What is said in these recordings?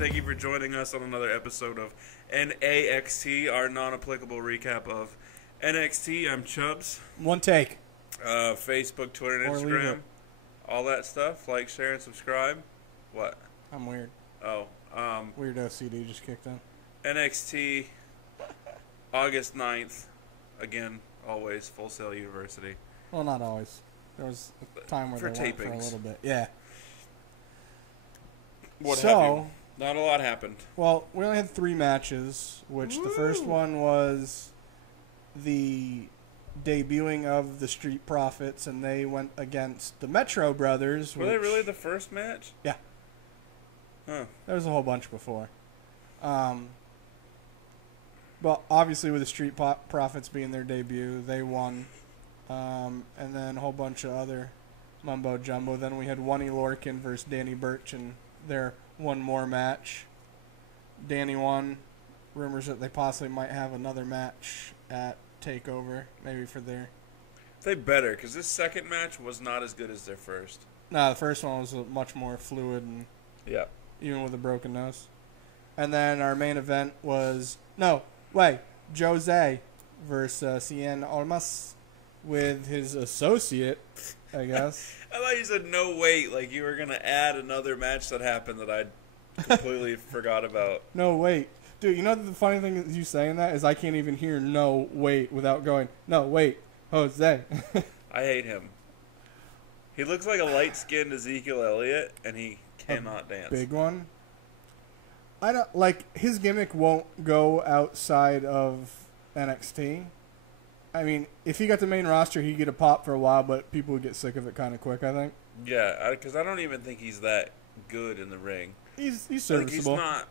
Thank you for joining us on another episode of NAXT, our non-applicable recap of NXT. I'm Chubbs. One take. Facebook, Twitter, and Instagram. All that stuff. Like, share, and subscribe. What? I'm weird. Oh. Weird OCD just kicked in. NXT, August 9th. Again, always, Full Sail University. Well, not always. There was a time where for they weren't for a tapings. little bit. Yeah. What have you? Not a lot happened. Well, we only had 3 matches, which the first one was the debuting of the Street Profits, and they went against the Metro Brothers. Were they really the first match? Yeah. Huh. There was a whole bunch before. Well, obviously with the Street Profits being their debut, they won. And then a whole bunch of other mumbo jumbo. Then we had Wunny Lorcan versus Danny Burch in their one more match. Danny won. Rumors that they possibly might have another match at Takeover, maybe for their... They better, because this second match was not as good as their first. No, the first one was much more fluid, and yeah, even with a broken nose. And then our main event was... Jose versus Cien Almas with his associate, I guess. I thought you said no wait, like you were going to add another match that happened that I completely forgot about. No wait. Dude, you know the funny thing is you saying that is I can't even hear no wait without going, no wait, Jose. I hate him. He looks like a light-skinned Ezekiel Elliott, and he cannot dance. Big one. I don't like his gimmick won't go outside of NXT. I mean, if he got the main roster, he'd get a pop for a while, but people would get sick of it kind of quick, I think. Yeah, because I don't even think he's that good in the ring. He's serviceable. Like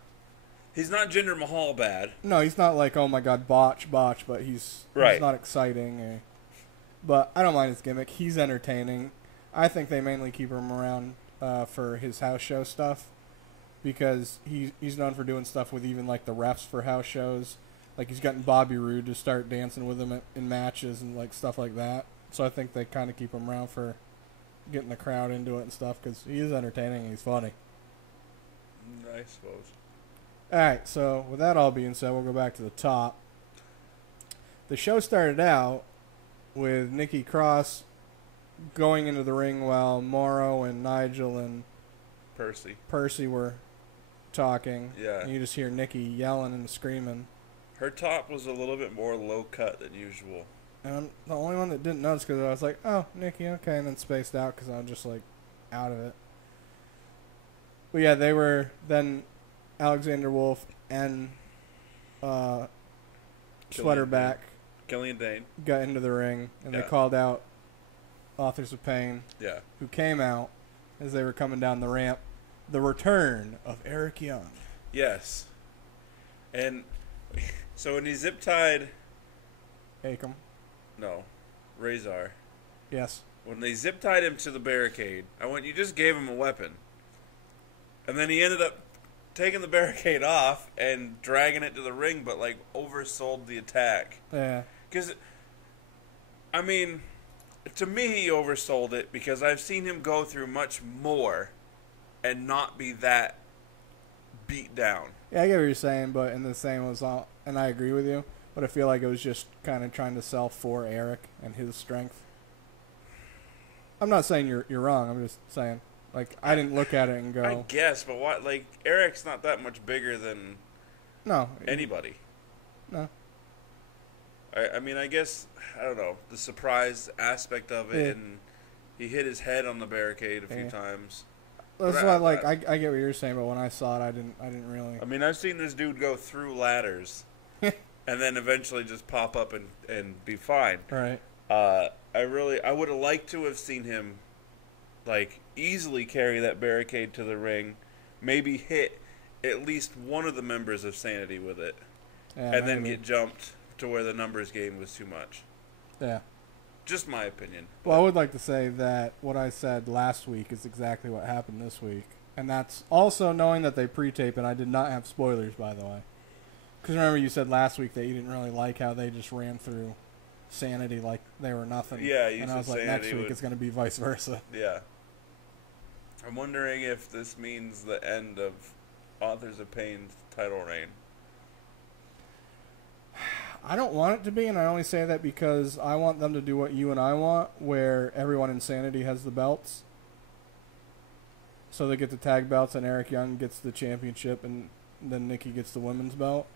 he's not Jinder Mahal bad. No, he's not like, oh my god, botch, but he's not exciting. But I don't mind his gimmick. He's entertaining. I think they mainly keep him around for his house show stuff because he's known for doing stuff with even like the refs for house shows. Like, he's gotten Bobby Roode to start dancing with him in matches and, like, stuff like that. So I think they kind of keep him around for getting the crowd into it and stuff because he is entertaining and he's funny. I suppose. All right, so with that all being said, we'll go back to the top. The show started out with Nikki Cross going into the ring while Morrow and Nigel and Percy were talking. Yeah. And you just hear Nikki yelling and screaming. Her top was a little bit more low cut than usual. And I'm the only one that didn't notice because I was like, oh, Nikki, okay, and then spaced out because I was just, like, out of it. But, yeah, they were then Alexander Wolf and Sweaterback. Killian Dane. Got into the ring, and they called out Authors of Pain. Yeah. Who came out as they were coming down the ramp. The return of Eric Young. Yes. And... So when he zip-tied... Akam. No. Razor. Yes. When they zip-tied him to the barricade, I went, you just gave him a weapon. And then he ended up taking the barricade off and dragging it to the ring, but, like, oversold the attack. Yeah. Because, I mean, to me he oversold it because I've seen him go through much more and not be that beat down. Yeah, I get what you're saying, but in the same was all, and I agree with you, but I feel like it was just kind of trying to sell for Eric and his strength. I'm not saying you're wrong. I'm just saying, like, I didn't look at it and go. I guess, but what? Like, Eric's not that much bigger than anybody. No. I mean, I guess, I don't know, the surprise aspect of it, and he hit his head on the barricade a few times. That's why, like, I get what you're saying, but when I saw it, I didn't really. I mean, I've seen this dude go through ladders, and then eventually just pop up and be fine. Right. I would have liked to have seen him, like, easily carry that barricade to the ring, maybe hit at least one of the members of Sanity with it, and then get jumped to where the numbers game was too much. Yeah. Just my opinion. Well, I would like to say that what I said last week is exactly what happened this week. And that's also knowing that they pre-tape, and I did not have spoilers, by the way. Because remember you said last week that you didn't really like how they just ran through Sanity like they were nothing. Yeah, you and said I was like, Sanity next week it's going to be vice versa. Yeah. I'm wondering if this means the end of Authors of Pain's title reign. I don't want it to be, and I only say that because I want them to do what you and I want, where everyone in Sanity has the belts. So they get the tag belts, and Eric Young gets the championship, and then Nikki gets the women's belt.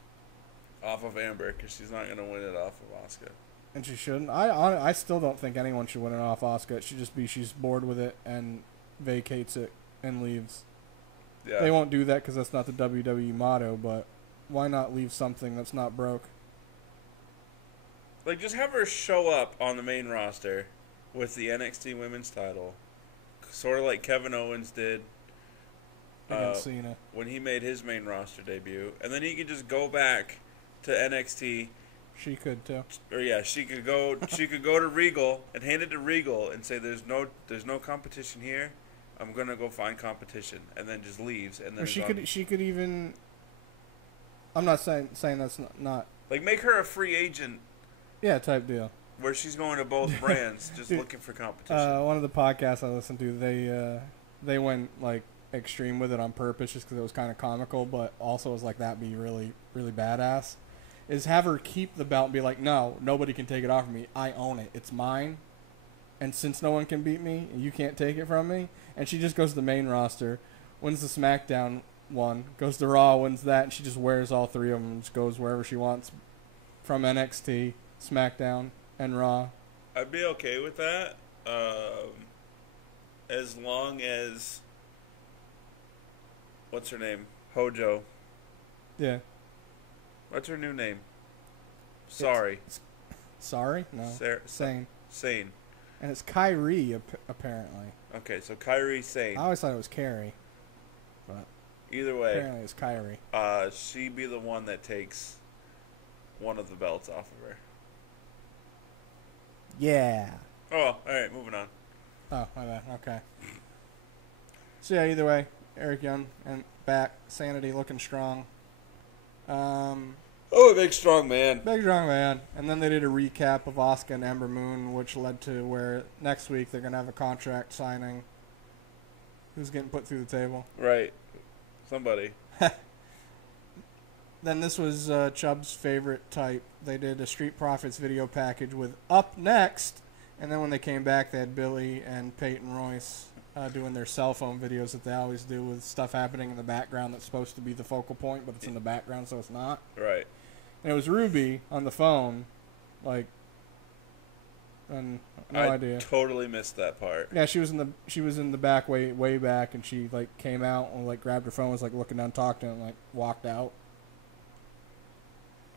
Off of Amber, because she's not going to win it off of Asuka. And she shouldn't. I still don't think anyone should win it off Asuka. It should just be she's bored with it and vacates it and leaves. Yeah. They won't do that because that's not the WWE motto, but why not leave something that's not broke? Like, just have her show up on the main roster with the NXT Women's title. Sort of like Kevin Owens did Against Cena. When he made his main roster debut. And then he could just go back to NXT. She could too. Or yeah, she could go to Regal and hand it to Regal and say there's no competition here. I'm going to go find competition, and then just leaves, and then she could even, I'm not saying that's not like, make her a free agent. Yeah, type deal. Where she's going to both brands, just looking for competition. One of the podcasts I listened to, they went like extreme with it on purpose, just because it was kind of comical, but also was like that'd be really, really badass. Is have her keep the belt and be like, no, nobody can take it off of me. I own it. It's mine. And since no one can beat me, you can't take it from me. And she just goes to the main roster, wins the SmackDown one, goes to Raw, wins that, and she just wears all three of them and just goes wherever she wants from NXT, SmackDown, and Raw. I'd be okay with that, as long as, what's her name? Hojo. Yeah. What's her new name? Sorry. Sorry? No. Sane. Sane. And it's Kyrie, apparently. Okay, so Kyrie Sane. I always thought it was Carrie. But either way. Apparently it's Kyrie. She be the one that takes one of the belts off of her. Yeah. Oh, alright, moving on. Oh, my bad. Okay. So yeah, either way, Eric Young and back, Sanity looking strong. A big strong man. Big strong man. And then they did a recap of Asuka and Ember Moon, which led to where next week they're going to have a contract signing. Who's getting put through the table? Right. Somebody. Then this was Chubb's favorite type. They did a Street Profits video package with Up Next. And then when they came back, they had Billy and Peyton Royce doing their cell phone videos that they always do with stuff happening in the background that's supposed to be the focal point, but it's in the background, so it's not. Right. And it was Ruby on the phone, like, and no idea. I totally missed that part. Yeah, she was in the back way back, and she like came out and like grabbed her phone, was like looking down, talked to him, and like walked out.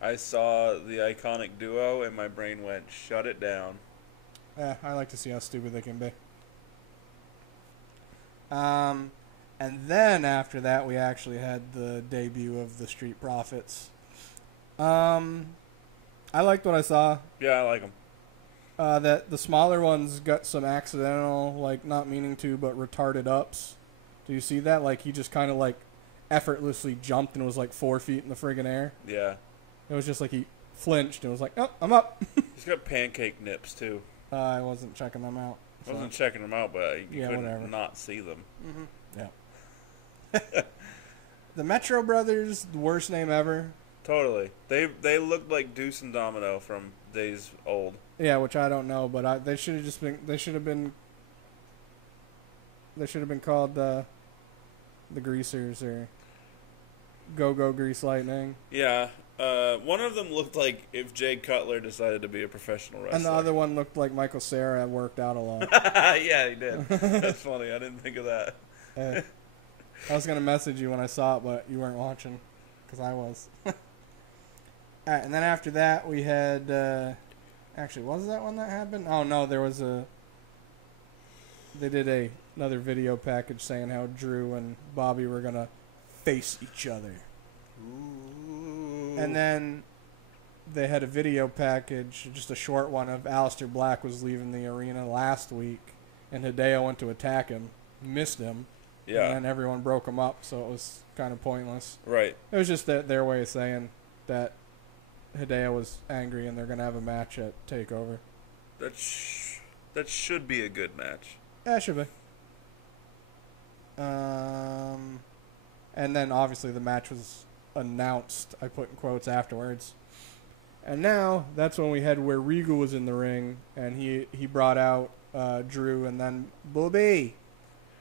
I saw the iconic duo, and my brain went, shut it down. Yeah, I like to see how stupid they can be. And then after that, we actually had the debut of the Street Profits. I liked what I saw. Yeah, I like them. That the smaller ones got some accidental, like not meaning to, but retarded ups. Do you see that? Like he just kind of like effortlessly jumped and was like 4 feet in the friggin' air. Yeah. It was just like he flinched and was like, "Oh, I'm up." He's got pancake nips too. I wasn't checking them out. I wasn't checking them out, but you couldn't whatever. not see them. Mm-hmm. Yeah. The Metro Brothers, the worst name ever. Totally. They looked like Deuce and Domino from days old. Yeah, which I don't know, but they should have been called the Greasers or Go Grease Lightning. Yeah. One of them looked like if Jay Cutler decided to be a professional wrestler. And the other one looked like Michael Cera worked out a lot. Yeah, he did. That's funny. I didn't think of that. I was going to message you when I saw it, but you weren't watching because I was. All right, and then after that, we had... actually, was that when that happened? Oh, no, there was a... They did another video package saying how Drew and Bobby were going to face each other. Ooh. And then they had a video package, just a short one, of Aleister Black was leaving the arena last week, and Hideo went to attack him, missed him, yeah, and then everyone broke him up, so it was kind of pointless. Right. It was just their way of saying that Hideo was angry and they're going to have a match at TakeOver. That should be a good match. Yeah, it should be. And then, obviously, the match was announced, I put in quotes, afterwards. And now, that's when we had where Regal was in the ring, and he brought out Drew and then Bobby.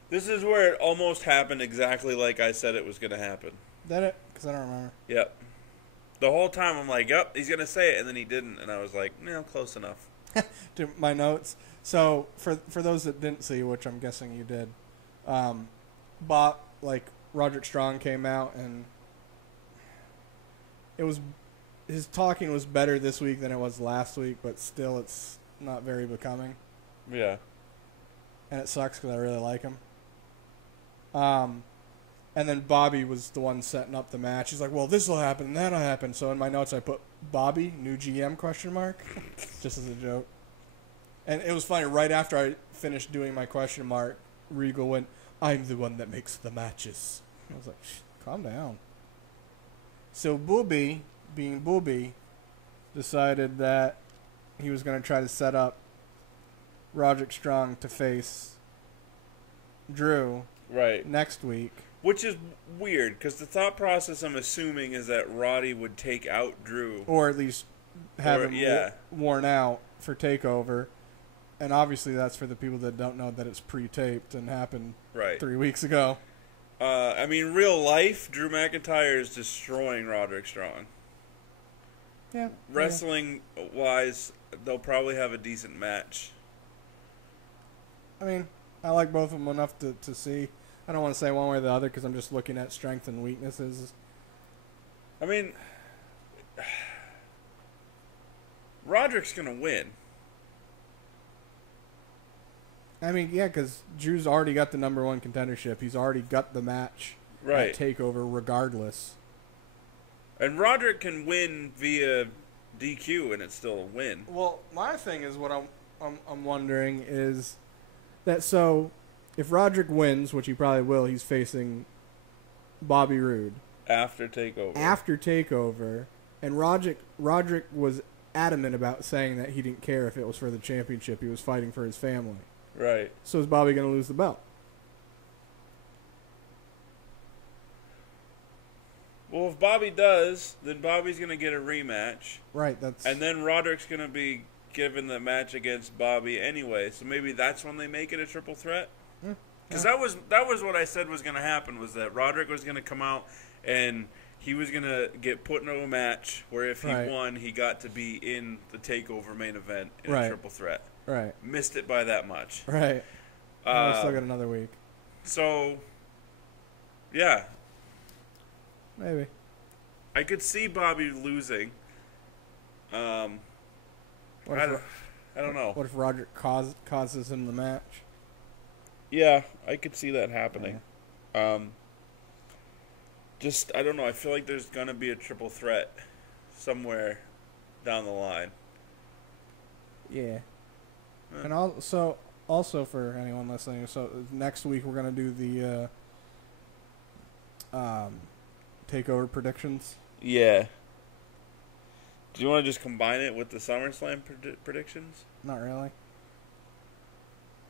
This is where it almost happened exactly like I said it was going to happen. Did it? Because I don't remember. Yep. The whole time I'm like, yep, he's going to say it, and then he didn't. And I was like, no, close enough. To my notes. So, for those that didn't see, which I'm guessing you did, Roderick Strong came out, and his talking was better this week than it was last week, but still it's not very becoming. Yeah. And it sucks because I really like him. And then Bobby was the one setting up the match. He's like, well, this will happen, and that'll happen. So in my notes I put Bobby, new GM, ? Just as a joke. And it was funny, right after I finished doing my question mark, Regal went, I'm the one that makes the matches. I was like, calm down. So Booby, being Booby, decided that he was going to try to set up Roderick Strong to face Drew next week. Which is weird, because the thought process I'm assuming is that Roddy would take out Drew. Or at least have him worn out for TakeOver. And obviously that's for the people that don't know that it's pre-taped and happened 3 weeks ago. I mean, real life, Drew McIntyre is destroying Roderick Strong. Yeah. Wrestling-wise, they'll probably have a decent match. I mean, I like both of them enough to see. I don't want to say one way or the other because I'm just looking at strengths and weaknesses. I mean, Roderick's going to win. I mean, yeah, because Drew's already got the number one contendership. He's already got the match at TakeOver regardless. And Roderick can win via DQ and it's still a win. Well, my thing is what I'm wondering is that if Roderick wins, which he probably will, he's facing Bobby Roode. After TakeOver. And Roderick was adamant about saying that he didn't care if it was for the championship. He was fighting for his family. Right. So is Bobby going to lose the belt? Well, if Bobby does, then Bobby's going to get a rematch. Right. And then Roderick's going to be given the match against Bobby anyway. So maybe that's when they make it a triple threat. Because that was what I said was going to happen, was that Roderick was going to come out and he was going to get put into a match where if he won, he got to be in the TakeOver main event in a triple threat. Right. Missed it by that much. Right. We still got another week. So, yeah. Maybe. I could see Bobby losing. I don't know. What if Roderick causes him the match? Yeah, I could see that happening. Yeah. I don't know. I feel like there's going to be a triple threat somewhere down the line. Yeah. And also for anyone listening, so next week we're going to do the TakeOver predictions. Yeah. Do you want to just combine it with the SummerSlam predictions? Not really.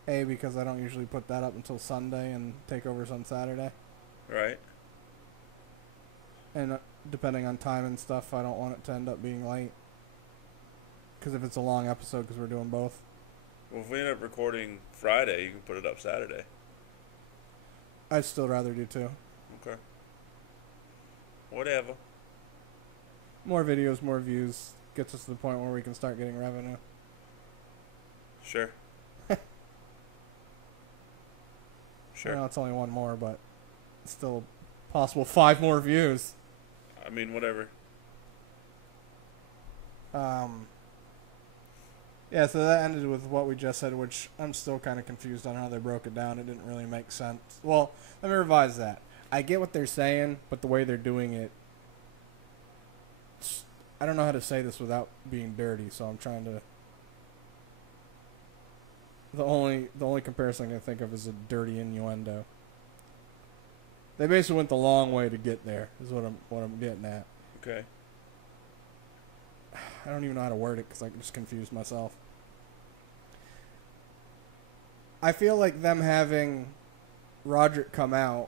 Because I don't usually put that up until Sunday and TakeOver's on Saturday. Right. And depending on time and stuff, I don't want it to end up being late. Because if it's a long episode, because we're doing both. Well, if we end up recording Friday, you can put it up Saturday. I'd still rather do two. Okay. Whatever. More videos, more views. Gets us to the point where we can start getting revenue. Sure. Sure. I know it's only one more, but it's still possible 5 more views. I mean, whatever. Yeah, so that ended with what we just said, which I'm still kind of confused on how they broke it down. It didn't really make sense. Well, let me revise that. I get what they're saying, but the way they're doing it, I don't know how to say this without being dirty, so I'm trying to... The only comparison I can think of is a dirty innuendo. They basically went the long way to get there, is what I'm getting at. Okay. I don't even know how to word it because I just confused myself. I feel like them having Roderick come out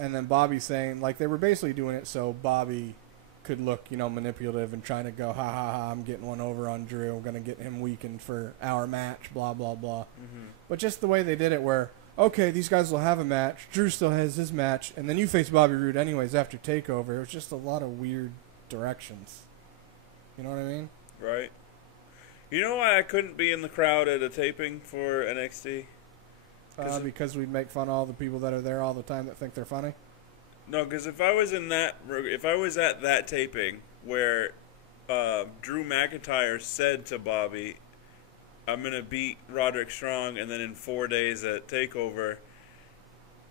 And then Bobby saying, like, they were basically doing it so Bobby could look, manipulative and trying to go, ha ha ha, I'm getting one over on Drew. I'm going to get him weakened for our match, blah, blah, blah. Mm-hmm. But just the way they did it where, okay, these guys will have a match. Drew still has his match. And then you face Bobby Roode anyways after TakeOver. It was just a lot of weird directions. You know what I mean? Right. You know why I couldn't be in the crowd at a taping for NXT? Because we'd make fun of all the people that are there all the time that think they're funny. No, because if I was at that taping where Drew McIntyre said to Bobby, "I'm gonna beat Roderick Strong, and then in 4 days at TakeOver,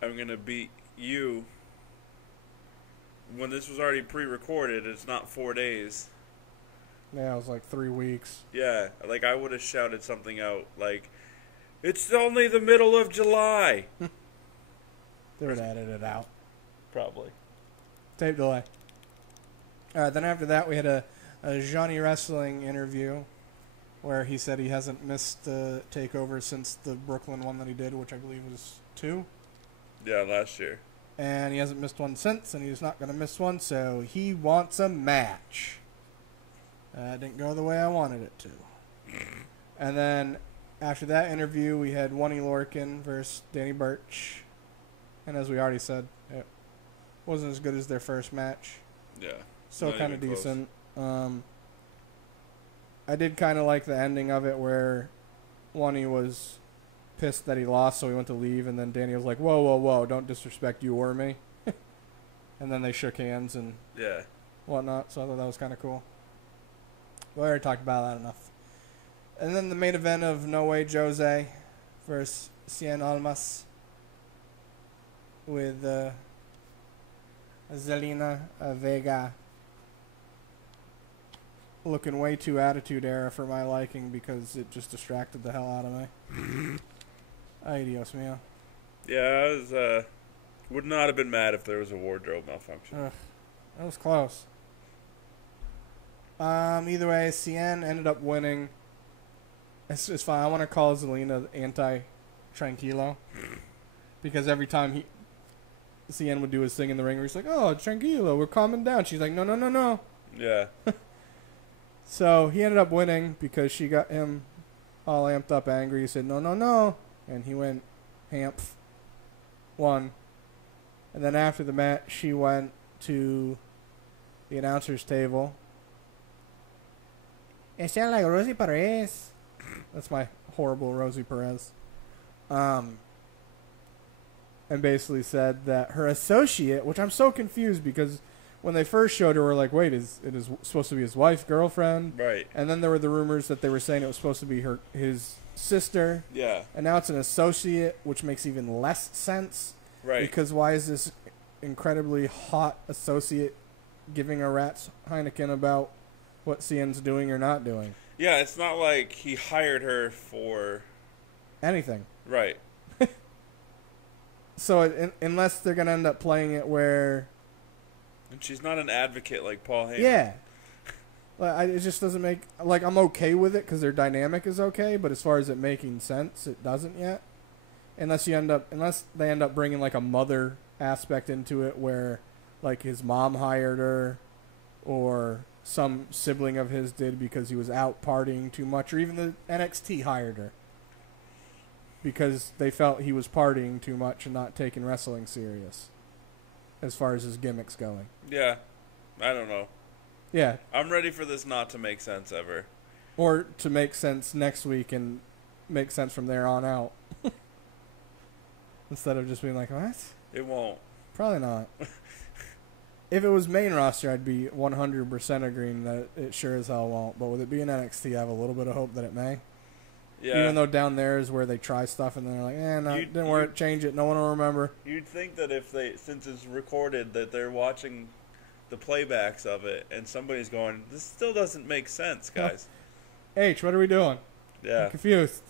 I'm gonna beat you." When this was already pre-recorded, it's not 4 days. Yeah, it was like 3 weeks. Yeah, like I would have shouted something out like, "It's only the middle of July." They would edit it out. Probably. Tape delay. Then after that, we had a Johnny Wrestling interview where he said he hasn't missed the TakeOver since the Brooklyn one that he did, which I believe was 2. Yeah, last year. And he hasn't missed one since, and he's not going to miss one, so he wants a match. Didn't go the way I wanted it to. And then after that interview, we had Oney Lorcan versus Danny Burch. And as we already said, it wasn't as good as their first match. Yeah. Still kind of decent. I did kind of like the ending of it where Oney was pissed that he lost, so he went to leave, and then Danny was like, whoa, whoa, whoa, don't disrespect you or me. And then they shook hands and whatnot, so I thought that was kind of cool. We already talked about that enough. And then the main event of No Way Jose versus Cien Almas with Zelina Vega looking way too Attitude Era for my liking because it just distracted the hell out of me. Ay, Dios mío. Yeah, I would not have been mad if there was a wardrobe malfunction. That was close. Either way, Cien ended up winning. It's fine. I want to call Zelina anti-Traquilo because every time Cien would do his thing in the ring where he's like, oh, Traquilo, we're calming down. She's like, no, no, no, no. Yeah. So he ended up winning because she got him all amped up angry. He said, no, no, no. And he went, hamph. Won. And then after the match, she went to the announcer's table. It sounded like Rosie Perez. That's my horrible Rosie Perez. And basically said that her associate, which I'm so confused because when they first showed her, we're like, wait, it is supposed to be his wife, girlfriend? Right. And then there were the rumors that they were saying it was supposed to be his sister. Yeah. And now it's an associate, which makes even less sense. Right. Because why is this incredibly hot associate giving a rat's Heineken about what Cien's doing or not doing? Yeah, it's not like he hired her for anything. Right. So unless they're going to end up playing it where... And she's not an advocate like Paul Heyman. Yeah. It just doesn't make... Like, I'm okay with it because their dynamic is okay, but as far as it making sense, it doesn't yet. Unless they end up bringing, like, a mother aspect into it where, like, his mom hired her or some sibling of his did because he was out partying too much, or even the NXT hired her because they felt he was partying too much and not taking wrestling serious as far as his gimmicks going. Yeah. I don't know. Yeah. I'm ready for this not to make sense ever. Or to make sense next week and make sense from there on out. Instead of just being like, what? It won't. Probably not. If it was main roster, I'd be 100% agreeing that it sure as hell won't. But with it being NXT, I have a little bit of hope that it may. Yeah. Even though down there is where they try stuff and they're like, no, didn't work, change it, no one will remember. You'd think that since it's recorded, that they're watching the playbacks of it and somebody's going, this still doesn't make sense, guys. H, what are we doing? Yeah. I'm confused.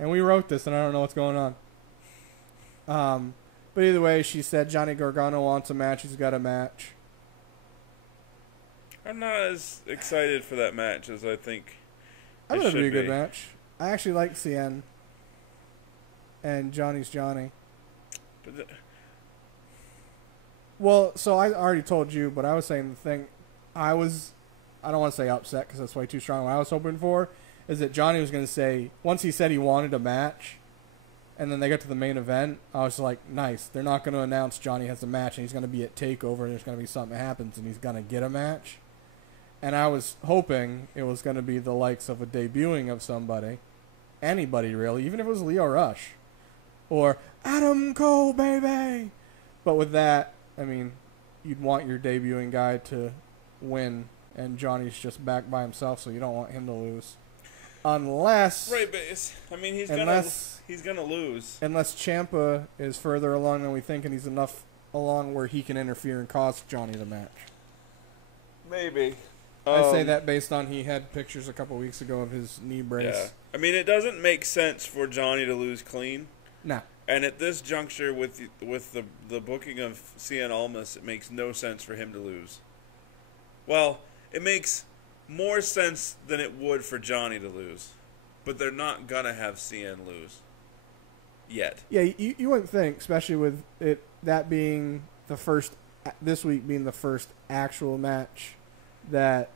And we wrote this and I don't know what's going on. But either way, she said Johnny Gargano wants a match. He's got a match. I'm not as excited for that match as I think I thought it would be a good match. I actually like Cien. And Johnny's Johnny. But Well, so I already told you, but I was saying the thing I don't want to say upset because that's way too strong. What I was hoping for is that Johnny was going to say, once he said he wanted a match, and then they got to the main event, I was like, nice. They're not going to announce Johnny has a match, and he's going to be at TakeOver, and there's going to be something that happens, and he's going to get a match. And I was hoping it was going to be the likes of a debuting of somebody. Anybody, really. Even if it was Leo Rush. Or Adam Cole, baby! But with that, I mean, you'd want your debuting guy to win, and Johnny's just back by himself, so you don't want him to lose. Unless... Right, but he's gonna lose. Unless Ciampa is further along than we think, and he's enough along where he can interfere and cost Johnny the match. Maybe. I say that based on he had pictures a couple weeks ago of his knee brace. Yeah. I mean, it doesn't make sense for Johnny to lose clean. No. And at this juncture, with the booking of Cien Almas, it makes no sense for him to lose. Well, it makes more sense than it would for Johnny to lose. But they're not going to have Cien lose. Yet. Yeah, you wouldn't think, especially with it that being the first, this week being the first actual match that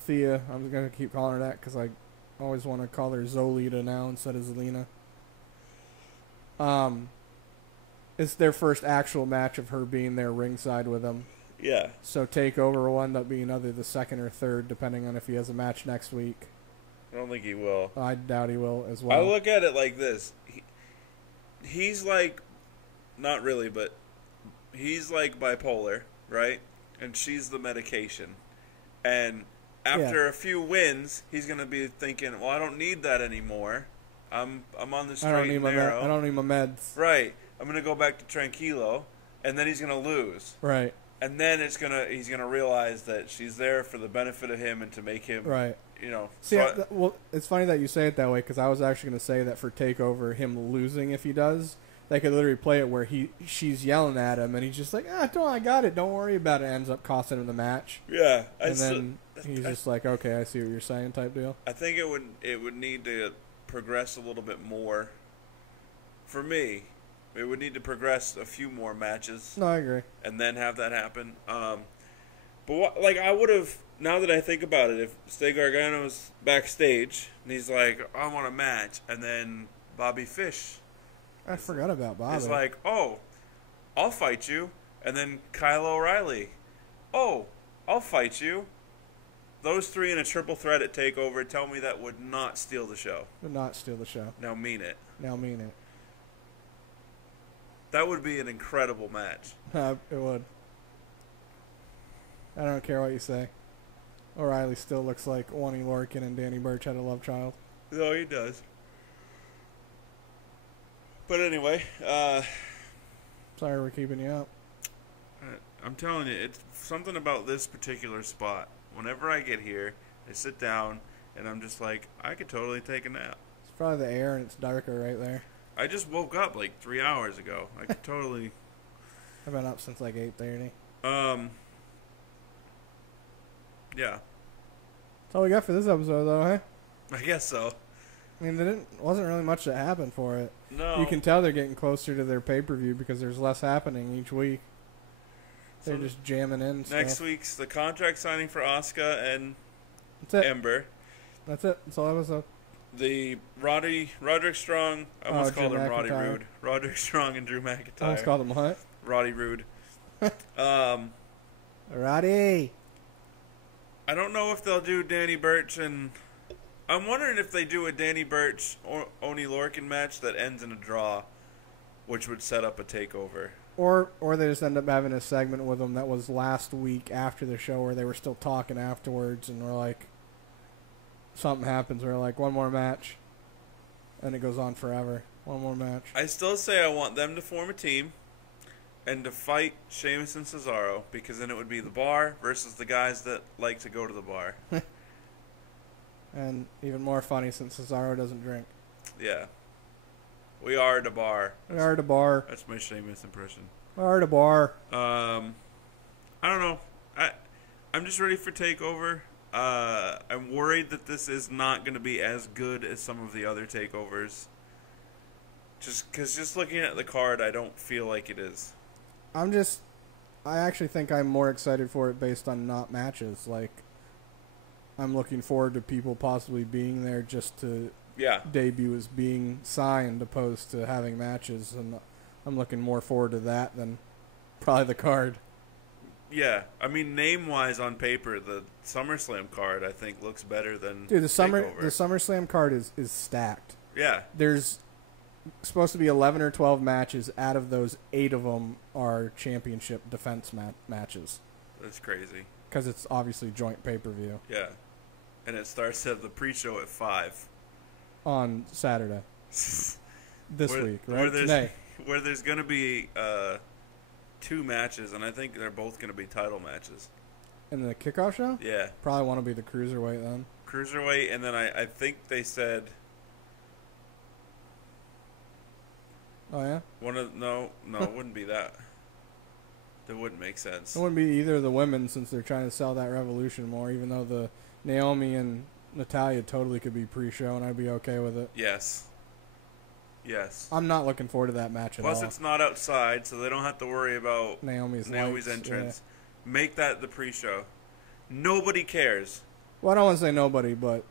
Thea, I'm going to keep calling her that because I always want to call her Zolita now instead of Zelina. It's their first actual match of her being there ringside with him. Yeah. So TakeOver will end up being either the second or third, depending on if he has a match next week. I don't think he will. I doubt he will as well. I look at it like this. He's like, not really, but he's like bipolar, right? And she's the medication. And after a few wins, he's going to be thinking, well, I don't need that anymore. I'm on the straight and narrow. I don't need my meds. Right. I'm going to go back to Traquilo, and then he's going to lose. Right. And then he's gonna realize that she's there for the benefit of him and to make him, right. You know. See, well, it's funny that you say it that way because I was actually going to say that for TakeOver, him losing if he does, they could literally play it where she's yelling at him and he's just like, I got it, don't worry about it. Ends up costing him the match. Yeah. And then he's just like, okay, I see what you're saying, type deal. I think it would need to progress a little bit more. For me, it would need to progress a few more matches. No, I agree. And then have that happen. But I would have, now that I think about it, if Stay Gargano's backstage and he's like, I want a match, and then Bobby Fish, I forgot about Bobby. It's like, oh, I'll fight you, and then Kyle O'Reilly, oh, I'll fight you. Those three in a triple threat at TakeOver, tell me that would not steal the show. Would not steal the show. Now mean it. Now mean it. That would be an incredible match. It would. I don't care what you say. O'Reilly still looks like Oney Lorcan and Danny Burch had a love child. No, he does. But anyway, sorry we're keeping you up. I'm telling you, it's something about this particular spot. Whenever I get here, I sit down, and I'm just like, I could totally take a nap. It's probably the air, and it's darker right there. I just woke up like 3 hours ago. I could totally... I've been up since like 8:30. Yeah. That's all we got for this episode, though, hey? I guess so. I mean, wasn't really much that happened for it. No. You can tell they're getting closer to their pay-per-view because there's less happening each week. They're just jamming in Next stuff. week's the contract signing for Asuka and That's it. Ember. That's it. That's all episode. The Roderick Strong, I almost called him Roddy McIntyre. Rude. Roderick Strong and Drew McIntyre. I almost called him what? Roddy Rude. Roddy! I don't know if they'll do Danny Burch, and I'm wondering if they do a Danny Burch or Oney Lorcan match that ends in a draw, which would set up a TakeOver. Or they just end up having a segment with them that was last week after the show where they were still talking afterwards and we're like, something happens, we're like, one more match, and it goes on forever. One more match. I still say I want them to form a team and to fight Sheamus and Cesaro, because then it would be the bar versus the guys that like to go to the bar. And even more funny since Cesaro doesn't drink. Yeah. We are the bar. We are the bar. That's my Sheamus impression. We are the bar. I don't know. I'm just ready for TakeOver. I'm worried that this is not going to be as good as some of the other TakeOvers. Just looking at the card, I don't feel like it is. I actually think I'm more excited for it based on not matches. Like, I'm looking forward to people possibly being there just to debut as being signed, opposed to having matches, and I'm looking more forward to that than probably the card. Yeah, I mean, name-wise on paper, the SummerSlam card I think looks better than the Takeover. SummerSlam card is stacked. Yeah, there's supposed to be 11 or 12 matches. Out of those, 8 of them are championship defense matches. That's crazy. Because it's obviously joint pay-per-view. Yeah. And it starts at the pre-show at 5. On Saturday. This week, right? Today. Where there's going to be 2 matches, and I think they're both going to be title matches. In the kickoff show? Yeah. Probably want to be the Cruiserweight then. Cruiserweight, and then I think they said... Oh, yeah? No, it wouldn't be that. That wouldn't make sense. It wouldn't be either of the women since they're trying to sell that Revolution more, even though the Naomi and Natalya totally could be pre-show, and I'd be okay with it. Yes. I'm not looking forward to that match at all. Plus, it's not outside, so they don't have to worry about Naomi's entrance. Yeah. Make that the pre-show. Nobody cares. Well, I don't want to say nobody, but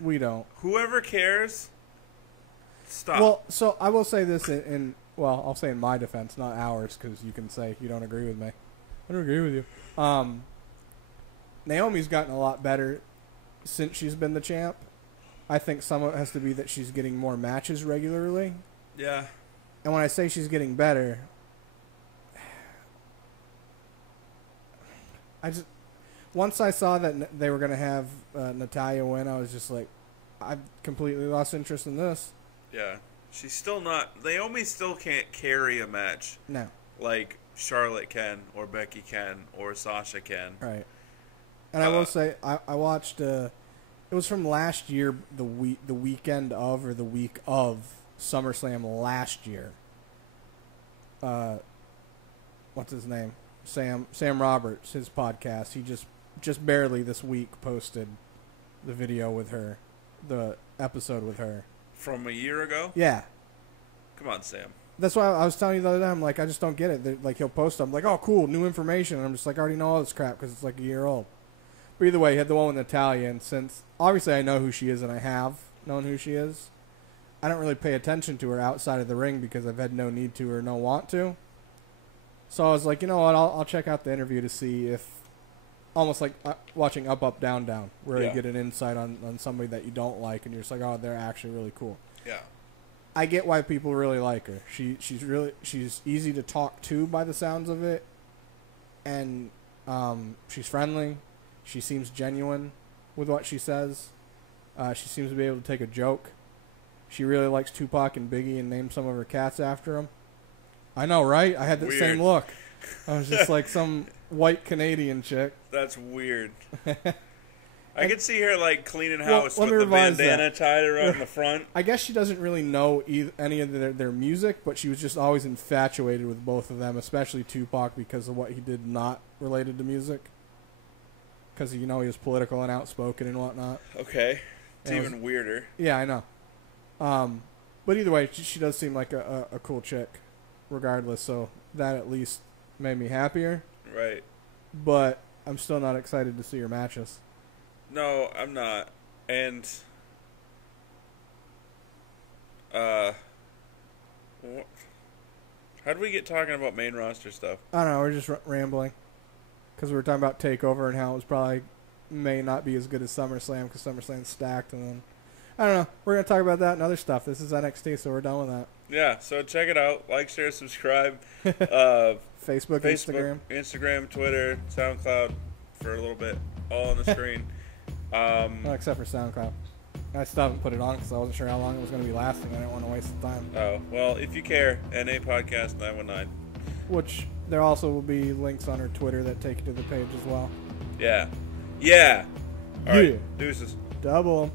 we don't. Whoever cares... Stop. Well, so I will say this I'll say in my defense, not ours, because you can say you don't agree with me. I don't agree with you. Naomi's gotten a lot better since she's been the champ. I think some of it has to be that she's getting more matches regularly. Yeah. And when I say she's getting better, once I saw that they were going to have Natalya win, I was just like, I've completely lost interest in this. Yeah. She's still not... Naomi still can't carry a match. No. Like Charlotte can, or Becky can, or Sasha can. Right. And I will say, I watched... it was from last year, the weekend of, or the week of SummerSlam last year. What's his name? Sam Roberts, his podcast. He just barely this week posted the video with her, the episode with her. From a year ago? Yeah. Come on, Sam. That's why I was telling you the other day. I'm like, I just don't get it. Like, he'll post them. I'm like, oh, cool, new information. And I'm just like, I already know all this crap because it's like a year old. But either way, he had the one with Natalya. And since, obviously, I know who she is and I have known who she is, I don't really pay attention to her outside of the ring because I've had no need to or no want to. So I was like, you know what, I'll check out the interview to see if, almost like watching Up, Up, Down, Down, where you get an insight on somebody that you don't like, and you're just like, oh, they're actually really cool. Yeah. I get why people really like her. She's easy to talk to by the sounds of it, and she's friendly. She seems genuine with what she says. She seems to be able to take a joke. She really likes Tupac and Biggie and named some of her cats after them. I know, right? I had the same look. I was just like some white Canadian chick. That's weird. I could see her like cleaning house with the bandana tied around the front. I guess she doesn't really know any of their music, but she was just always infatuated with both of them, especially Tupac because of what he did not related to music. Because, you know, he was political and outspoken and whatnot. Okay. It's even weirder. Yeah, I know. But either way, she does seem like a cool chick, regardless, so that at least made me happier. Right. But I'm still not excited to see her matches. No, I'm not. And how did we get talking about main roster stuff? I don't know, we're just rambling. Because we were talking about TakeOver and how it was probably may not be as good as SummerSlam because SummerSlam's stacked. And then, I don't know, we're going to talk about that and other stuff. This is NXT, so we're done with that. Yeah, so check it out. Like, share, subscribe. Facebook, Instagram, Twitter, SoundCloud for a little bit. All on the screen. Well, except for SoundCloud. I still haven't put it on because I wasn't sure how long it was going to be lasting. I didn't want to waste the time. Oh, well, if you care, NA Podcast 919. Which there also will be links on her Twitter that take you to the page as well. Yeah. Yeah. All right. Deuces. Double 'em.